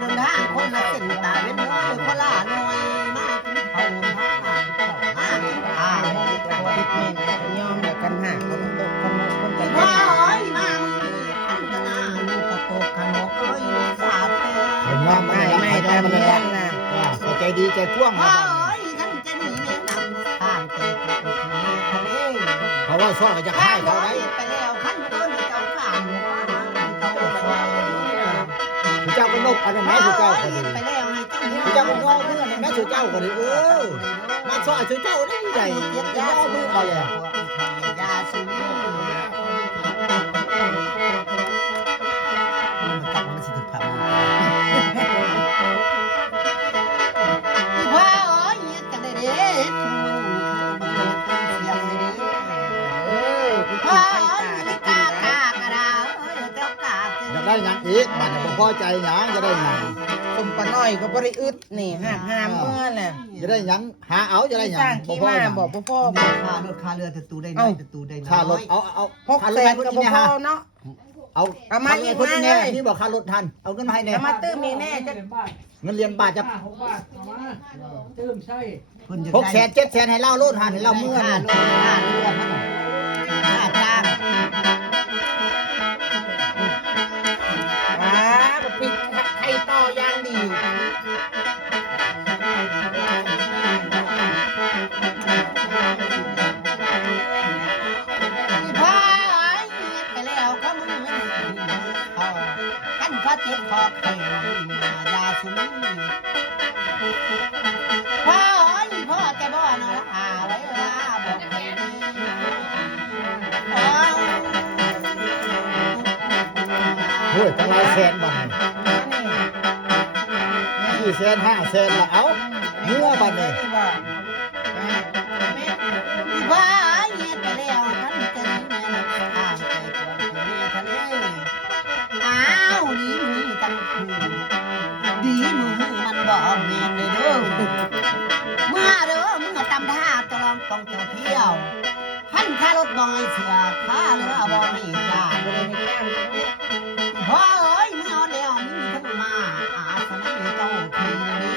เดินทางคนละเส้นตาเว้นน้อยคนละหน่อยมากินข้าวมากินข้าว ติดเมนยอมแล้วกันหาเขาตกคนคนใจ ว้ายมามืออันกะนาลูกกระโตกขนกเอ้ยสาดแต่ เห็นว่ามัน ไม่ตามเรื่องนะ ใจดีใจกว้างนะ ว้ายท่านจะหนีแม่น้ำข้ามเตะทะเล เพราะว่าซ้อนก็จะ ข้า ฆ่าย เขา เขา ไว้ ไปแล้วขั้นต้นเจ้าข้ามเจ้าคอย ผู้เจ้าก็นกอันนั้นแม่ผู้เจ้าก็ดี ไปแล้วให้เจ้า ผู้เจ้าก็งอเพื่อนแม่ผู้เจ้าก็ดีมาซ้อนผู้เจ้าได้ใหญ่ยอมือเอาเลย ยาสูบมันกัดมันสิถึงผ่าว้าวจะได้เด็ดเสียงเลยดิ คุณ ว้า ไป ว ตา นี่ กิน กา ได้ กากระดาเจ้ากา อยากได้หยังอีกมันบ่พอใจหยังจะได้หยัง สมปะน้อยก็บริอึดนี่หากหามเมื่อแหละ จะได้หยังหาเอาจะได้หยั สร้าง งขี้มาบอกพ่อ ค่ารถค่าเรือตูได้น้อยตูได้น้อย ค่ารถเอา 600,000กับพ่อเนาะ เอามาอีกคนแน่นี่บอกค่ารถทันเอาเงินมาให้แน่ จะมาตื้มมีแน่จะ เงินเรียนบาทจะ 6 บาทเอามาตื้มใช่ 600,000 700,000ให้เล่าโลดหันให้เล่าเมื่อ ค่ารถค่าเรือค่าจ้าง ว้าปิดไข่ต่อย่างดี พ่ายไปแล้วก็มึงเขากันพระเจ็บคอไข่ยาสุนีพ่ายพ่อจะบ่อนละหาไว้ละบอกใครดี เฮ้ยตั้งหลายแสนบาท400,000 500,000ละเอาเมื่อบัดนี้ ว้ายไปแล้วท่านจะมีแม่นักข้ามใจกวนทะเลอ้าวดีมือตั้งคืนดีมือมันบ่เมนเลยเด้อเมื่อเด้อมึงตำท่าจะลองต้องเที่ยวพันค่ารถบอยเสือค่าเรือบอยจ้าพ่อเอ้ยมึงเอาแล้วมึงทั้งมาอาสนะเจ้าทีนี้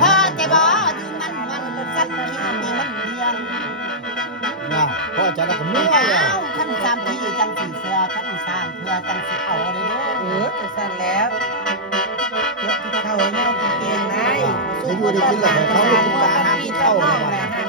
พ่อจะบ่ดึงมันสักทีนี่มันเดียน นะพ่อจะได้กับเมื่อ อ้า แล้ว วขั้นสามที่จังสีเสือขั้นสามเพื่อจังสีเอาเลยเด้อ จะสั่นแล้วเข้าเน่ากินเกงได้ ไปอยู่ได้กินแล้วเขาลูกตาหาที่เข้า แห แล้ ละ ว หา